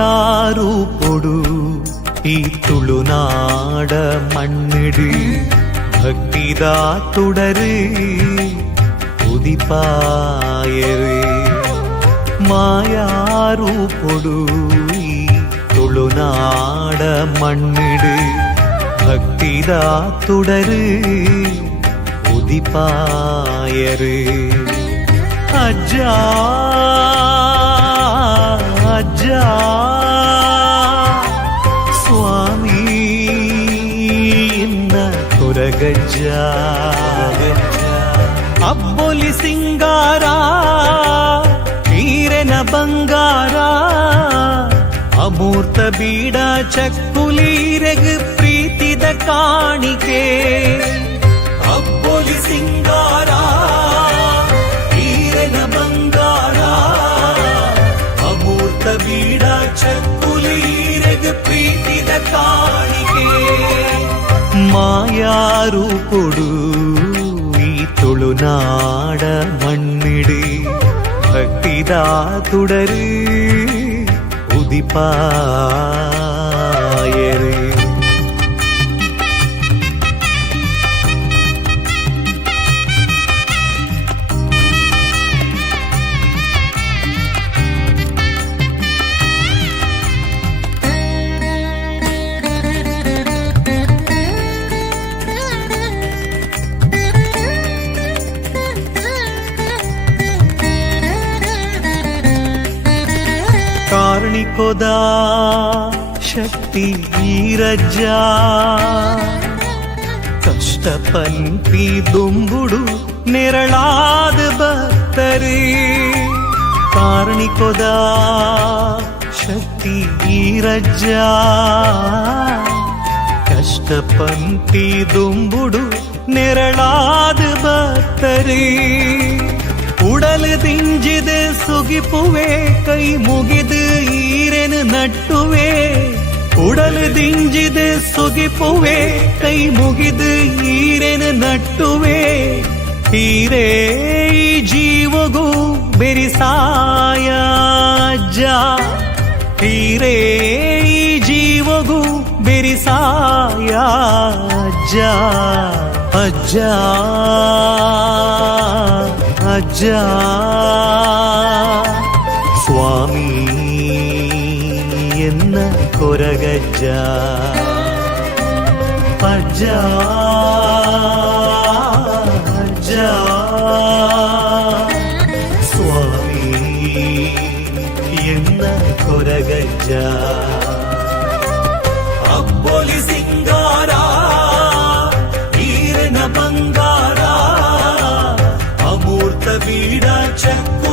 ಮಾಯಾರೂಪೊಡು ಈ ತುಳುನಾಡ ಮಣ್ಣಿಡು ಭಕ್ತಿದ ತುಡರು ಉದಿಪಾಯರು ಮಾಯಾರೂಪೊಡು ಈ ತುಳುನಾಡ ಮಣ್ಣಿಡು ಭಕ್ತಿದ ತುಡರು ಉದಿಪಾಯರು ಅಜ್ಜ ಅಜ್ಜ ಸ್ವಾಮಿ ಇನ್ನ ಕೊರಗಜ್ಜ ಅಬ್ಬೊಲಿ ಸಿಂಗಾರ ಈರೆನ ಬಂಗಾರ ಅಮೂರ್ತ ಬೀಡ ಚಕ್ಕುಲೀರೆಗ್ ಪ್ರೀತಿದ ಕಾಣಿಕೆ ಅಬ್ಬೊಲಿ ಸಿಂಗಾರ ಈರೆನ ಬಂಗಾರ ಅಮೂರ್ತ ಬೀಡ ಚಕ್ಕುಲೀರೆಗ್ ಪ್ರೀತಿದ ಕಾಣಿಕೆ ಮಾಯಾರೂಪೊಡು ಈ ತುಳುನಾಡ ಮಣ್ಣಿಡು ಭಕ್ತಿದ ತುಡರು ಉದಿಪಾಯರು ಕಾರ್ಣಿಕೋದ ಶಕ್ತಿ ಈರಜ್ಜ ಕಷ್ಟ ಪಂಪಿ ದುಂಬುಡು ನೆರಳಾದ ಭಕ್ತರೇ ಕಾರ್ಣಿಕೋದ ಶಕ್ತಿ ಈರಜ್ಜ ಕಷ್ಟ ಪಂಪಿ ದುಂಬುಡು ನೆರಳಾದ ಭಕ್ತರೇ ಉಡಲು ದಿಂಜಿದ ಸುಗಿಪುವೆ ಕೈ ಮುಗಿದು ಈರೆನು ನಟ್ಟುವೆ ಉಡಲು ದಿಂಜಿದ ಸುಗಿಪುವೆ ಕೈ ಮುಗಿದು ಈರೆನು ನಟ್ಟುವೆ ಈರೇ ಈ ಜೀವಗೂ ಬೆರಿಸಾಯ ಅಜ್ಜ ಈರೇ ಈ ಜೀವಗೂ ಬೆರಿಸಾಯ ಅಜ್ಜ ಅಜ್ಜ ಅಜ್ಜ ಸ್ವಾಮಿ ಎನ್ನ ಕೊರಗಜ್ಜ ಅಜ್ಜ ಅಜ್ಜ ಸ್ವಾಮಿ ಎನ್ನ ಕೊರಗಜ್ಜ ಅಬ್ಬೊಲಿ ಸಿಂಗಾರ ಈರೆನ ಬಂಗಾರ ಅಮೂರ್ತ ಬೀಡ ಚಕ್ಕು